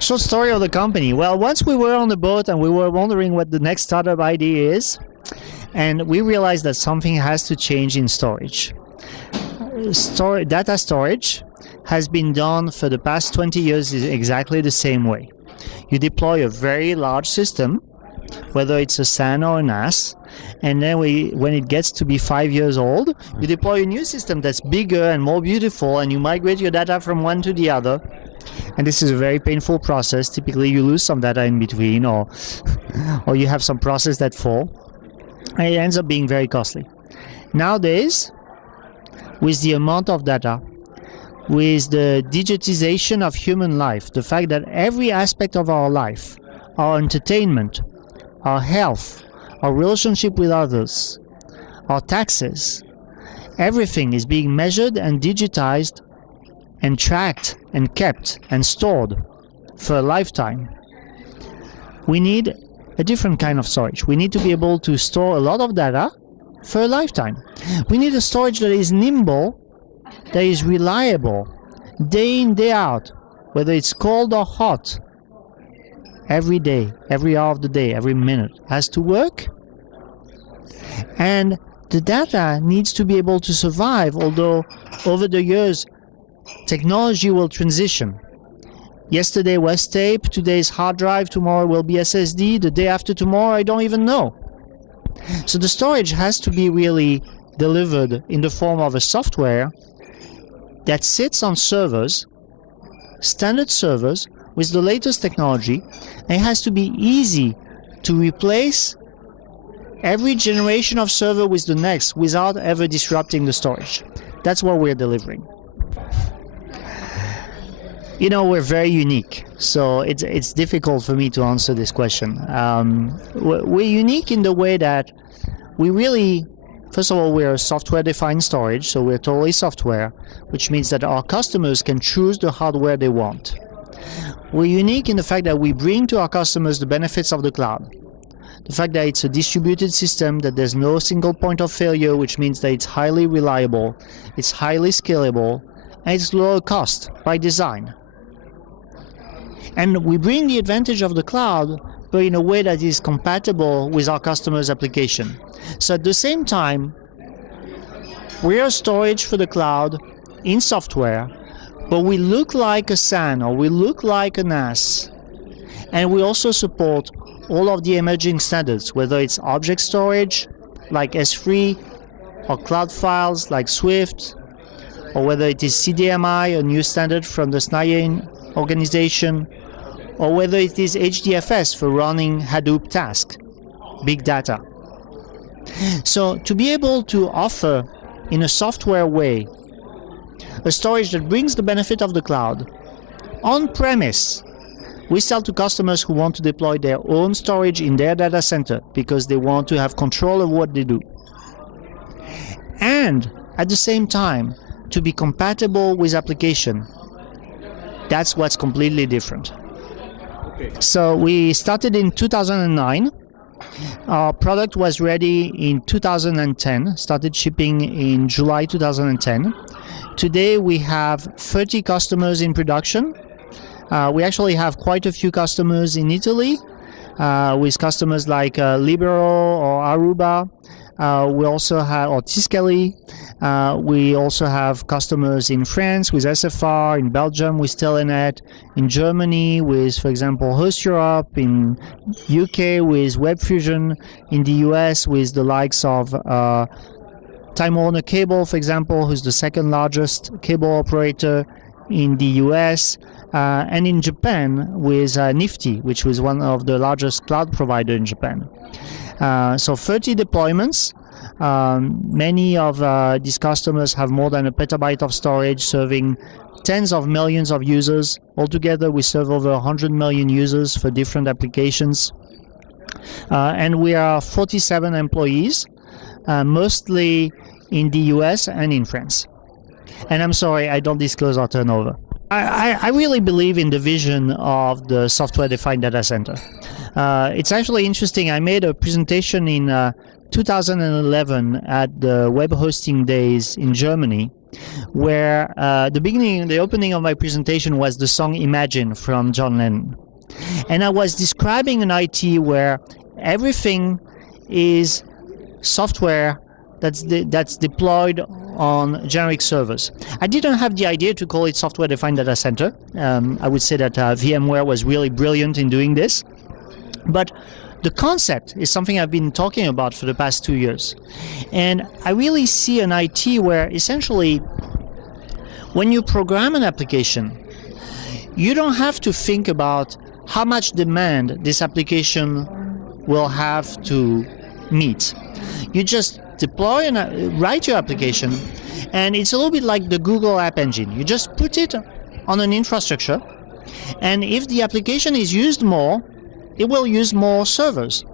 Short story of the company. Well, once we were on the boat and we were wondering what the next startup idea is, and we realized that something has to change in storage. Data storage has been done for the past 20 years exactly the same way. You deploy a very large system, whether it's a SAN or a NAS, and then when it gets to be 5 years old, you deploy a new system that's bigger and more beautiful, and you migrate your data from one to the other. And this is a very painful process. Typically you lose some data in between, or you have some process that fall, and it ends up being very costly. Nowadays, with the amount of data, with the digitization of human life, the fact that every aspect of our life, our entertainment, our health, our relationship with others, our taxes, everything is being measured and digitized and tracked and kept and stored for a lifetime. We need a different kind of storage. We need to be able to store a lot of data for a lifetime. We need a storage that is nimble, that is reliable, day in, day out, whether it's cold or hot. Every day, every hour of the day, every minute has to work. And the data needs to be able to survive, although over the years technology will transition. Yesterday was tape, today's hard drive, tomorrow will be SSD, the day after tomorrow I don't even know. So the storage has to be really delivered in the form of a software that sits on servers, standard servers, with the latest technology, and it has to be easy to replace every generation of server with the next without ever disrupting the storage. That's what we're delivering. You know, we're very unique, so it's difficult for me to answer this question. We're unique in the way that we really, first of all, we're a software-defined storage, so we're totally software, which means that our customers can choose the hardware they want. We're unique in the fact that we bring to our customers the benefits of the cloud. The fact that it's a distributed system, that there's no single point of failure, which means that it's highly reliable, it's highly scalable, and it's lower cost by design. And we bring the advantage of the cloud, but in a way that is compatible with our customers' application. So at the same time, we are storage for the cloud in software, but we look like a SAN or we look like a NAS. And we also support all of the emerging standards, whether it's object storage like S3 or cloud files like Swift, or whether it is CDMI, a new standard from the SNIA organization, or whether it is HDFS for running Hadoop tasks, big data. So to be able to offer in a software way a storage that brings the benefit of the cloud on premise, we sell to customers who want to deploy their own storage in their data center because they want to have control of what they do. And at the same time, to be compatible with application. That's what's completely different. Okay. So we started in 2009. Our product was ready in 2010, started shipping in July 2010. Today we have 30 customers in production. We actually have quite a few customers in Italy, with customers like Libero or Aruba. We also have Scality. We also have customers in France with SFR, in Belgium with Telenet, in Germany with, for example, Host Europe, in UK with WebFusion, in the US with the likes of Time Warner Cable, for example, who's the second largest cable operator in the US, and in Japan with Nifty, which was one of the largest cloud provider in Japan. So 30 deployments. Many of these customers have more than a petabyte of storage, serving tens of millions of users. Altogether, we serve over 100 million users for different applications. And we are 47 employees, mostly in the US and in France. And I'm sorry, I don't disclose our turnover. I really believe in the vision of the software-defined data center. It's actually interesting. I made a presentation in 2011 at the web hosting days in Germany, where the opening of my presentation was the song Imagine from John Lennon. And I was describing an IT where everything is software that's deployed on generic servers. I didn't have the idea to call it software-defined data center. I would say that VMware was really brilliant in doing this. But the concept is something I've been talking about for the past 2 years. And I really see an IT where essentially when you program an application, you don't have to think about how much demand this application will have to meet. You just deploy and write your application, and it's a little bit like the Google App Engine. You just put it on an infrastructure, and if the application is used more, it will use more servers.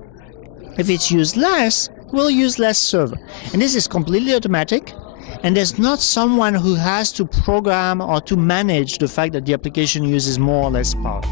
If it's used less, it will use less server. And this is completely automatic, and there's not someone who has to program or to manage the fact that the application uses more or less power.